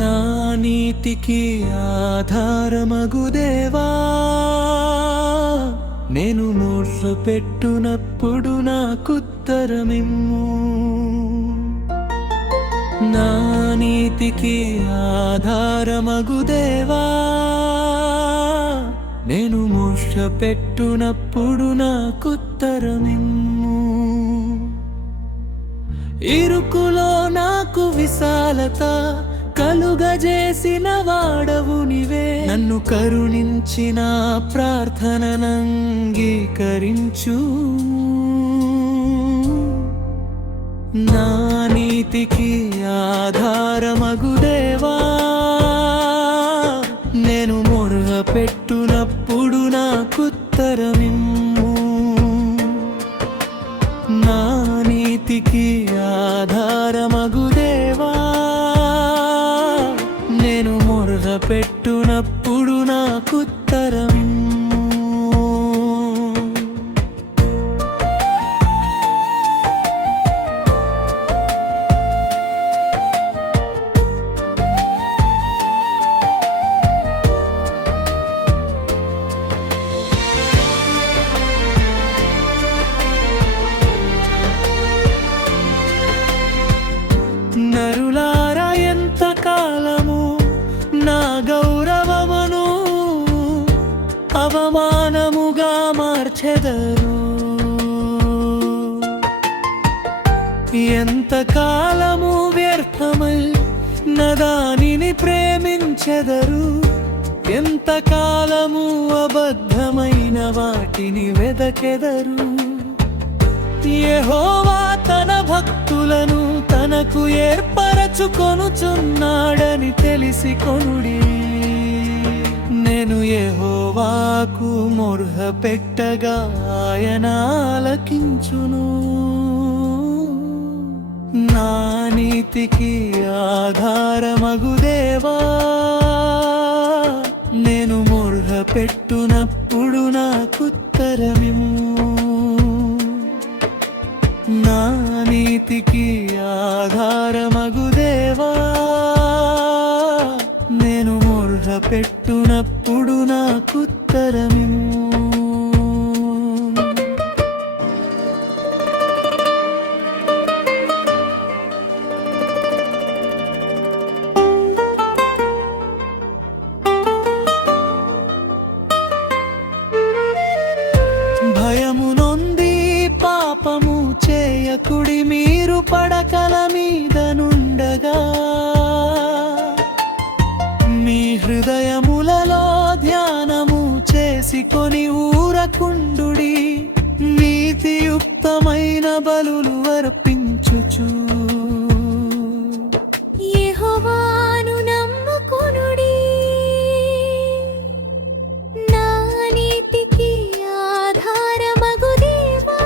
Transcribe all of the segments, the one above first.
నా నీతికి ఆధారమగు దేవా, నేను మూర్ఛపెట్టునప్పుడు నాకుత్తరమిమ్ము. నా నీతికి ఆధారమగు దేవా, నేను మూర్ఛపెట్టునప్పుడు నాకుత్తరమిమ్ము. ఇరుకులో నాకు విశాలత కలుగజేసిన వాడవు నీవే. నన్ను కరుణించిన ప్రార్థనను అంగీకరించు. నా నీతికి ఆధారమగు దేవా, నేను మొరపెట్టునప్పుడు నాకుత్తరమిమ్ము. నా నీతికి ఆధారమగు దేవా, నేను మొరపెట్టునప్పుడు నాకుత్తరమిమ్ము. నరులారా ఎంతకాలము నా గౌరవమును అవమానముగా మార్చెదరు? ఎంతకాలము వ్యర్థమై నా దానిని ప్రేమించెదరు? ఎంతకాలము అబద్ధమైన వాటిని వెదకెదరు? యెహోవా తన భక్తులను తనకు ఏర్పరచుకొనుచున్నాడని తెలిసికొనుడి. నేను యెహోవాకు మొర్రపెట్టగా ఆయన ఆలకించును. నా నీతికి ఆధారమగు దేవా, నేను మొర్రపెట్టునప్పుడు నాకుత్తరమిమ్ము. నా నీతికి ఆధారమగు దేవా, నేను మొర్రపెట్టునప్పుడు నాకుత్తరమిమ్ము. భయము నొంది పాపము చేయకుడి, మీరు పడకల మీద నుండగా మీ హృదయములలో ధ్యానము చేసుకొని ఊరకుండుడి. నీతియుక్తమైన బలులు అర్పించుచు యెహోవాను నమ్ముకొనుడి. నా నీతికి ఆధారమగు దేవా,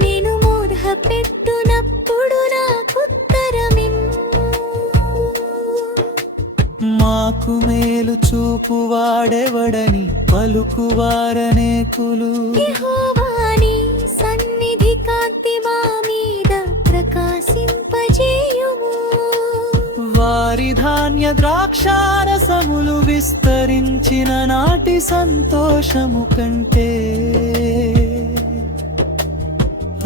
నేను మొర్రపెట్టునప్పుడు నాకుత్తరమిమ్ము. మాకు మేలు చూపువాడెవడని పలుకువారనేకులు. యెహోవా నీ సన్నిధి కాంతి మా మీద ప్రకాశింపజేయుము. వారి ధాన్య ద్రాక్షారసములు విస్తరించిన నాటి సంతోషము కంటే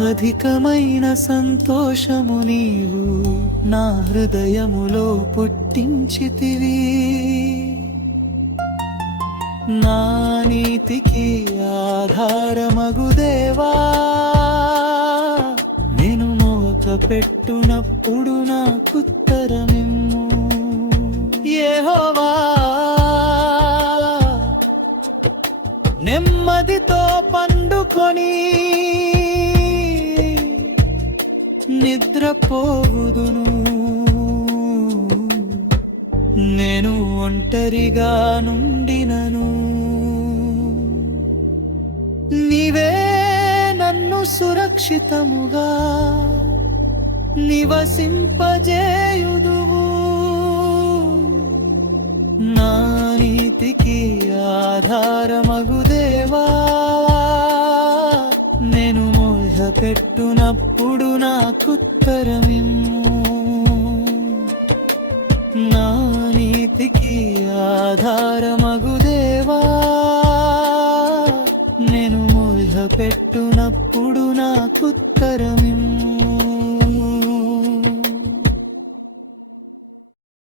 అధికమైన సంతోషము నీవు నా హృదయములో పుట్టించితివి. నా నీతికి ఆధారమగు దేవా, నేను మోకపెట్టునప్పుడు నాకుత్తరమిమ్ము. యెహోవా, నెమ్మదితో పండుకొని నిద్రపోవుదును. నేను ఒంటరిగా నుండినను, నీవే నన్ను సురక్షితముగా నివసింపజేయుదువు. నా నీతికి ఆధారమగు దేవా, నేను మొరపెట్టునప్పుడు నాకుత్తరమిమ్ము. నీతికి ఆధారమగు దేవా నేను మొదలుపెట్టునప్పుడు నాకుత్తరమిమ్ము